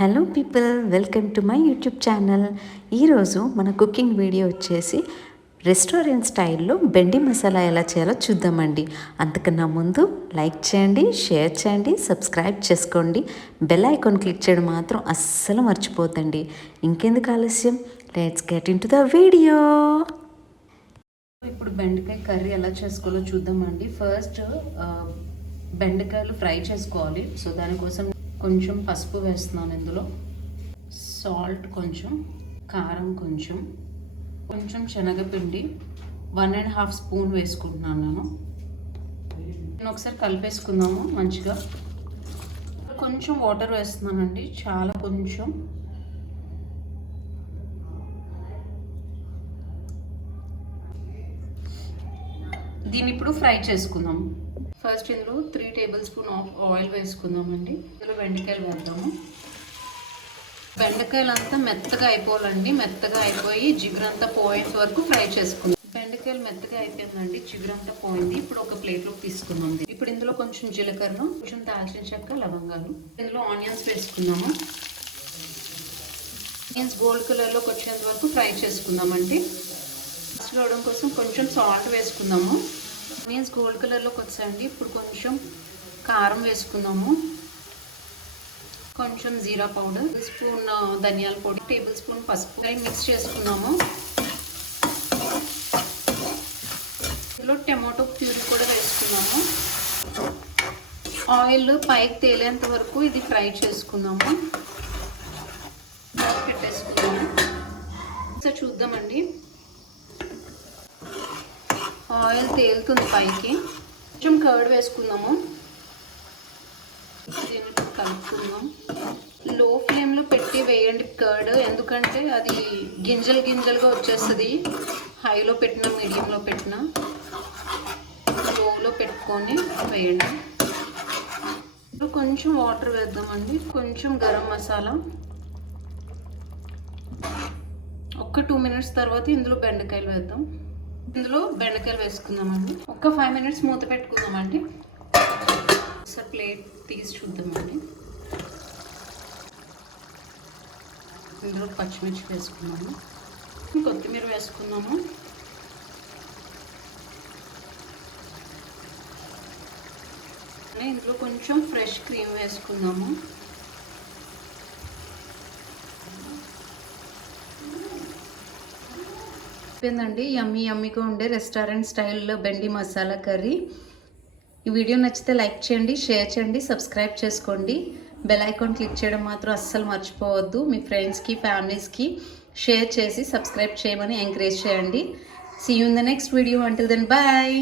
Hello people, welcome to my YouTube channel. ఈరోజు మన cooking video వచ్చేసి రెస్టారెంట్ స్టైల్లో బెండి మసాలా ఎలా చేయాలో చూద్దామండి. అంతకన్నా ముందు లైక్ చేయండి, షేర్ చేయండి, సబ్స్క్రైబ్ చేసుకోండి. బెల్ ఐకాన్ క్లిక్ చేయడం మాత్రం అస్సలు మర్చిపోతండి. ఇంకెందుకు ఆలస్యం, let's get in to the video. ఇప్పుడు బెండకాయ కర్రీ ఎలా చేసుకోవాలో చూద్దామండి. ఫస్ట్ బెండకాయలు ఫ్రై చేసుకోవాలి. సో దానికోసం కొంచెం పసుపు వేస్తున్నాను, ఇందులో సాల్ట్ కొంచెం, కారం కొంచెం, కొంచెం శనగపిండి 1.5 స్పూన్ వేసుకుంటున్నాను నేను. ఒకసారి కలిపేసుకుందాము మంచిగా. కొంచెం వాటర్ వేస్తున్నానండి, చాలా కొంచెం. దీన్ని ఇప్పుడు ఫ్రై చేసుకుందాం. ఫస్ట్ ఇందులో 3 టేబుల్ స్పూన్ ఆఫ్ ఆయిల్ వేసుకుందామండి. ఇందులో బెండకాయలు వేద్దాము. బెండకాయలు అంతా మెత్తగా అయిపోవాలండి. మెత్తగా అయిపోయి జిగురంతా పోయేంత వరకు ఫ్రై చేసుకుందాం. బెండకాయలు మెత్తగా అయిపోయిందండి, జిగురంతా పోయింది. ఇప్పుడు ఒక ప్లేట్లోకి తీసుకుందాం. ఇప్పుడు ఇందులో కొంచెం జీలకర్ర, కొంచెం దాల్చిన చెక్క, లవంగాలు. ఇందులో ఆనియన్స్ వేసుకుందాము. ఆనియన్స్ గోల్డ్ కలర్లోకి వచ్చేంత వరకు ఫ్రై చేసుకుందామండి. అవడం కోసం కొంచెం సాల్ట్ వేసుకుందాము. ఆనియన్స్ గోల్డ్ కలర్లోకి వచ్చాయండి. ఇప్పుడు కొంచెం కారం వేసుకుందాము, కొంచెం జీరా పౌడర్, స్పూన్ ధనియాల పొడి, టేబుల్ స్పూన్ పసుపు మిక్స్ చేసుకున్నాము. ఇందులో టమాటో ప్యూరీ కూడా వేసుకున్నాము. ఆయిల్ పైకి తేలేంత వరకు ఇది ఫ్రై చేసుకుందాము. పెట్టేసుకుందాము. ఒకసారి చూద్దామండి. ఆయిల్ తేలుతుంది పైకి. కొంచెం కర్డ్ వేసుకుందాము. దీన్ని కలుపుకుందాం. లో ఫ్లేమ్లో పెట్టి వేయండి కర్డ్, ఎందుకంటే అది గింజలు గింజలుగా వచ్చేస్తుంది. హైలో పెట్టినా, మీడియంలో పెట్టినా, లోలో పెట్టుకొని వేయండి. కొంచెం వాటర్ వేద్దామండి. కొంచెం గరం మసాలా. ఒక 2 మినిట్స్ తర్వాత ఇందులో బెండకాయలు వేద్దాం. ఇందులో బెండకాయలు వేసుకుందామండి. ఒక 5 మినిట్స్ మూత పెట్టుకుందామండి. ఒకసారి ప్లేట్ తీసి చూద్దామండి. ఇందులో పచ్చిమిర్చి వేసుకున్నాము, కొత్తిమీర వేసుకున్నాము. ఇందులో కొంచెం ఫ్రెష్ క్రీమ్ వేసుకుందాము. అయిపోయిందండి యమ్మీ యమ్మీగా ఉండే రెస్టారెంట్ స్టైల్లో బెండి మసాలా కర్రీ. ఈ వీడియో నచ్చితే లైక్ చేయండి, షేర్ చేయండి, సబ్స్క్రైబ్ చేసుకోండి. బెల్ ఐకాన్ క్లిక్ చేయడం మాత్రం అస్సలు మర్చిపోవద్దు. మీ ఫ్రెండ్స్కి, ఫ్యామిలీస్కి షేర్ చేసి సబ్స్క్రైబ్ చేయమని ఎంకరేజ్ చేయండి. See you in the next video. Until then bye.